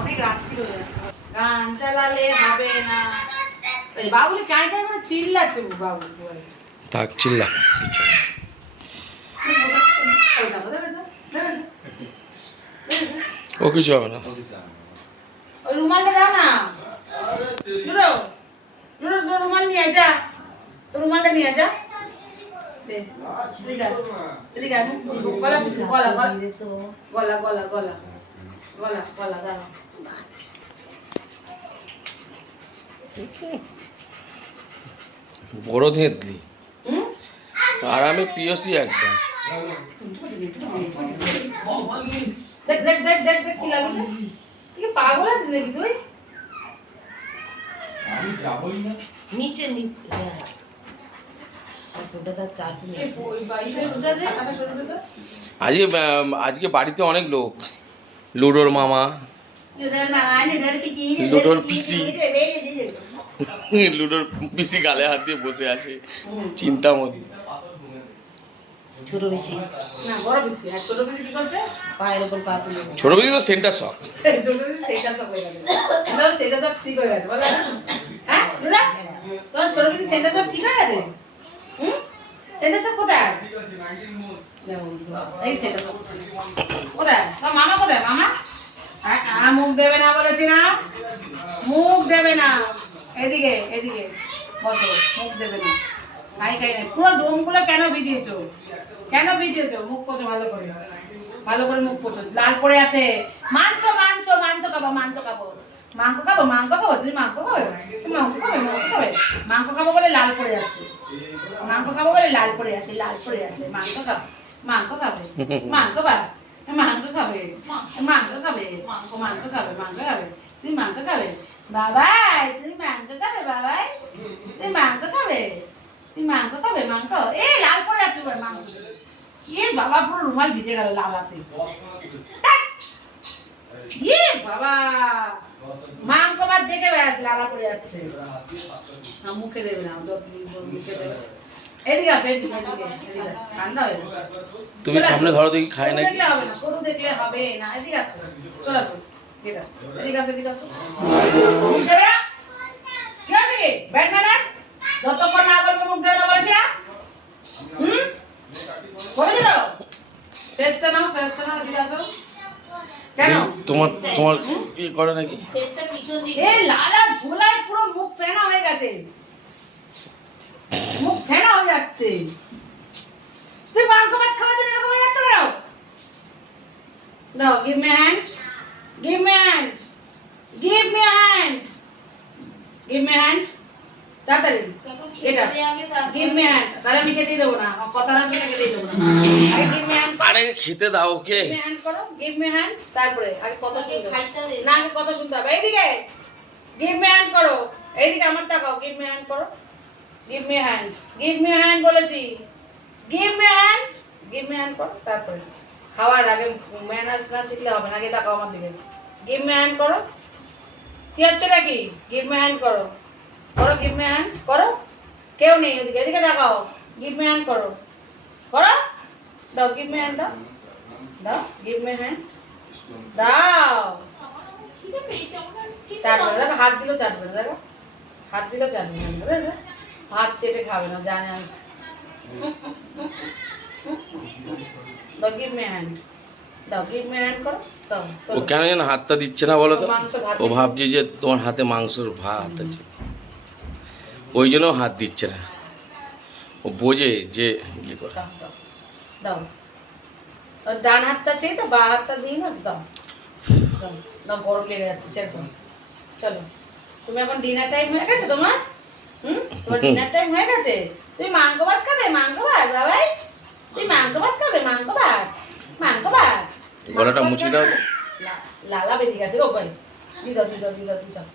অনেক রাত্রি হয়ে যাচ্ছে, গান চালালে হবে না। বাবুলি কাই কাই করে চিল্লাচ্ছে, বাবুলি থাক চিল্লা। ও কিছু হবে না। ওই রুমালটা দাও না, দুটো দুটো রুমাল নিয়ে যা, রুমালটা নিয়ে যা। গলা গলা গলা গলা গলা গলা গলা দাও। বড় ধেঁতলি আর আমি পিওসি একদম। দেখ দেখ দেখ দেখ দেখ কি লাগছে, তুই পাগল আছিস নাকি তুই? আমি যাবই না নিচে নিচে আজকে বাড়িতে অনেক লোক, লুডোর মামা, লুডোর পিসি, লুডোর পিসি গালে হাত দিয়ে বসে আছে চিন্তা মধ্যে। ছোট বেশি না বড় পিসি, আর ছোট পিসি কি করছে? পায়ের উপর পা তুলে ছোট পিসি তো সেন্টার শক। ছোট পিসি সেটা সব হয়ে গেছে, না সেটা সব ঠিক হয়ে গেছে বলো। হ্যাঁ লুডা, তোর ছোট পিসি সেটা সব ঠিক হয়ে গেছে? সেটা সব কোথায়? এই সেটা সব কোথায়? তো মামা কোথায়? মামা মুখ দেবে না বলেছি না, মুখ দেবে না। এদিকে এদিকে বসো, মুখ দেবে না। খাই খাই নাই, পুরো দমগুলো কেন ভিজিয়েছো? কেন ভিজিয়েছো? মুখ পোছো ভালো করে, ভালো করে মুখ পোছো, লাল পড়ে আছে। মাংস মাংস মাংস খাবো, মাংস খাবো, মাংস খাবো, মাংস খাবো। তুমি মাংস খাবে? তুমি মাংস খাবে? মাংস খাবে? মাংস খাবো বলে লাল পড়ে যাচ্ছে, মাংস খাবো বলে লাল পড়ে আছে, লাল পড়ে আছে। মাংস খাবে, মাংস খাবে, মাংস বা মাংস খাবে, মাংস খাবে, মাংস খাবে, মাংস খাবে। তুমি মাংস খাবে বাবাই? তুমি মাংস খাবে বাবাই? তুমি মাংস খাবে? তুমি মাংস খাবে? মাংস এ লাল পড়ে যাচ্ছে মাংস। এ বাবা পুরো রুমাল ভিজে গেল লালাতে। এ বাবা মাংস ভাত দেখে ব্যাস লালা পড়ে যাচ্ছে। মুখে দেবে না, মুখে দেবে। এদিকে আসো, এদিকে এদিকে এদিকে আসো, ঠান্ডা হয়ে যাচ্ছে। তুমি সামনে ধরো দেখি খায় নাকি। দেখলে হবে না, কোনো দেখলে হবে না। এদিকে আসো, চলে আসো, এটা এদিকে আসো, এদিকে আসো। মুখ দেবে না? কি আছে কি ব্যাড ম্যানার্স? যতক্ষণ না বলবো মুখ দেবে না বলেছি না? বলে দিল ফেসটা নাও, ফেসটা নাও, এদিকে আসো। কেন তোমার তোমার কি করে নাকি? ফেসটা পিছন দিকে এই লালা ঝোলায় পুরো মুখ ফেনা হয়ে গেছে, মুখ ফেনা হয়ে যাচ্ছে। তুই মাংস ভাত খাওয়ার জন্য এরকম হয়ে যাচ্ছে কেন? দাও, give me hand, give me hand, give me hand, give me hand, তাড়াতাড়ি এটা গিভ মি হ্যান্ড। তাহলে আমি খেতে দেবো না, কথা না শুনে খেতে দেবো না। আগে গিভ মি হ্যান্ড, আরে খেতে দাও ওকে। গিভ মি হ্যান্ড করো, গিভ মি হ্যান্ড। তারপরে আগে কথা শুনতে হবে, খাইতে দে না আগে কথা শুনতে হবে। এইদিকে গিভ মি হ্যান্ড করো, এইদিকে আমার তাকাও, গিভ মি হ্যান্ড করো, give me hand, give me hand বলেছি, give me hand, give me hand করো। তারপরে খাওয়ার আগে ম্যানার্স না শিখলে হবে না। আগে তাকাও আমার দিকে, গিভ মি হ্যান্ড করো। কি হচ্ছে নাকি? গিভ মি হ্যান্ড করো, করো, গিভ মি হ্যান্ড করো। কেউ নেই ওদিকে, এদিকে তাকাও, গিভ মি হ্যান্ড করো, করো, দাও, গিভ মি হ্যান্ড দাও, দাও, গিভ মি হ্যান্ড দাও। খিদে পেয়েছে আমার, চাটবে না, দেখো হাত দিলেও চাটবে না, দেখো হাত দিলেও চাটবে না, বুঝেছো? হাত চেটে খাবে না, জানে আমি। দাও, গিভ মি হ্যান্ড দাও, গিভ মি হ্যান্ড করো, দাও। ও কেন যেন হাতটা দিচ্ছে না বলো তো? মাংস ভাত ও ভাবছে যে তোমার হাতে মাংসর ভাত আছে, ওই জন্য হাত দিচ্ছে না। ও বোঝে যে ইয়ে করে। দাও, দাও, দাও। আর ডান হাতটা চেয়ে তো বা হাতটা দিই না, দাও, দাও, দাও, গরম লেগে যাচ্ছে, চলো চলো। তুমি এখন ডিনার টাইম হয়ে গেছে তোমার? তোমার ডিনার টাইম হয়ে গেছে। তুমি মাংস ভাত খাবে? মাংস ভাত বাবাই? তুমি মাংস ভাত খাবে? মাংস ভাত, মাংস ভাত। গলাটা মুছিয়ে দাও তো। লালা বেরিয়ে গেছে গো ভাই, দি দাও, দি দাও, দি দাও, দি দাও।